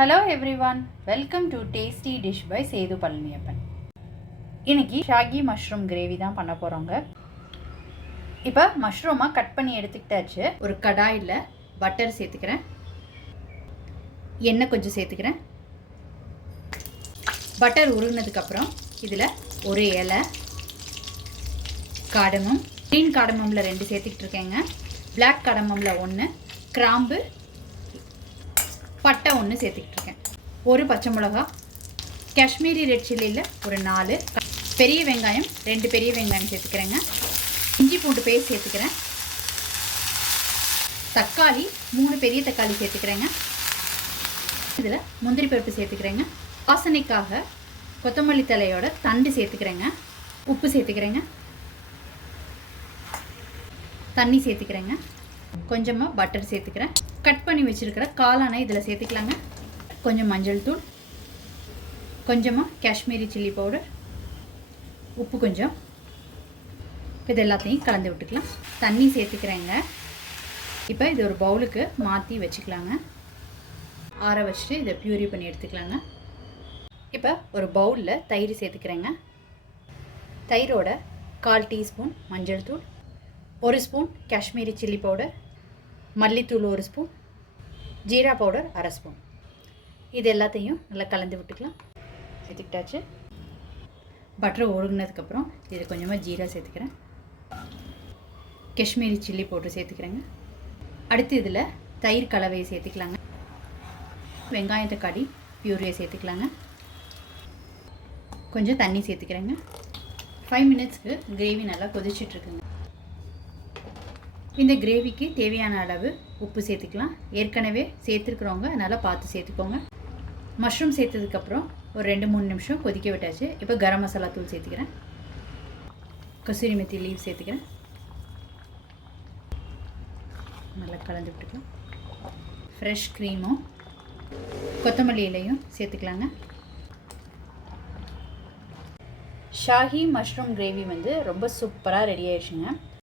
Hello everyone, welcome to tasty dish by Sethu Palaniappan. இன்னைக்கு shahi mushroom gravy தான் பண்ண போகிறோங்க. இப்போ மஷ்ரூமாக கட் பண்ணி எடுத்துக்கிட்டாச்சு. ஒரு கடாயில் பட்டர் சேர்த்துக்கிறேன், எண்ணெய் கொஞ்சம் சேர்த்துக்கிறேன். பட்டர் உருகினதுக்கப்புறம் இதில் ஒரு இலை, காடமம், க்ரீன் காடமமில் 2 சேர்த்துக்கிட்டு இருக்கேங்க, பிளாக் காடமமில் 1, கிராம்பு, பட்டை 1 சேர்த்துக்கிட்டு இருக்கேன், ஒரு பச்சை மிளகா, காஷ்மீரி ரெட் சில்லியில் ஒரு 4, பெரிய வெங்காயம் 2 பெரிய வெங்காயம் சேர்த்துக்கிறேங்க, இஞ்சி பூண்டு பேஸ்ட் சேர்த்துக்கிறேன், தக்காளி 3 பெரிய தக்காளி சேர்த்துக்கிறேங்க. இதில் முந்திரி பருப்பு சேர்த்துக்கிறேங்க, வாசனைக்காக கொத்தமல்லி தலையோட தண்டு சேர்த்துக்கிறேங்க, உப்பு சேர்த்துக்கிறேங்க, தண்ணி சேர்த்துக்கிறேங்க, கொஞ்சமாக பட்டர் சேர்த்துக்கிறேன், கட் பண்ணி வச்சுருக்கிற காளானை இதில் சேர்த்துக்கலாங்க, கொஞ்சம் மஞ்சள் தூள், கொஞ்சமாக காஷ்மீரி சில்லி பவுடர், உப்பு கொஞ்சம், இது எல்லாத்தையும் கலந்து விட்டுக்கலாம். தண்ணி சேர்த்துக்கிறேங்க. இப்போ இது ஒரு பவுலுக்கு மாற்றி வச்சுக்கலாங்க, ஆற வச்சுட்டு இதை பியூரி பண்ணி எடுத்துக்கலாங்க. இப்போ ஒரு பவுலில் தயிர் சேர்த்துக்கிறேங்க. தயிரோட 1/4 டீஸ்பூன் மஞ்சள் தூள், 1 ஸ்பூன் காஷ்மீரி சில்லி பவுடர், மல்லித்தூள் 1 ஸ்பூன், ஜீரா பவுடர் 1/2 ஸ்பூன், இது எல்லாத்தையும் நல்லா கலந்து விட்டுக்கலாம். சேர்த்துக்கிட்டாச்சு. பட்டர் ஒழுங்கினதுக்கப்புறம் இது கொஞ்சமாக ஜீரா சேர்த்துக்கிறேன், காஷ்மீரி சில்லி பவுடர் சேர்த்துக்கிறேங்க. அடுத்து இதில் தயிர் கலவையை சேர்த்துக்கலாங்க, வெங்காயம் தக்காளி பியூரியை சேர்த்துக்கலாங்க, கொஞ்சம் தண்ணி சேர்த்துக்கிறேங்க. 5 மினிட்ஸ்க்கு கிரேவி நல்லா கொதிச்சிட்ருக்குங்க. இந்த கிரேவிக்கு தேவையான அளவு உப்பு சேர்த்துக்கலாம். ஏற்கனவே சேர்த்துருக்குறவங்க அதனால் பார்த்து சேர்த்துக்கோங்க. மஷ்ரூம் சேர்த்ததுக்கப்புறம் ஒரு 2-3 நிமிஷம் கொதிக்க விட்டாச்சு. இப்போ கரம் மசாலா தூள் சேர்த்துக்கிறேன், கசூரி மெத்தி லீவ் சேர்த்துக்கிறேன், நல்லா கலந்து விட்டுக்கலாம். ஃப்ரெஷ் க்ரீமும் கொத்தமல்லி இலையும் சேர்த்துக்கலாங்க. ஷாஹி மஷ்ரூம் கிரேவி வந்து ரொம்ப சூப்பராக ரெடி ஆயிடுச்சுங்க.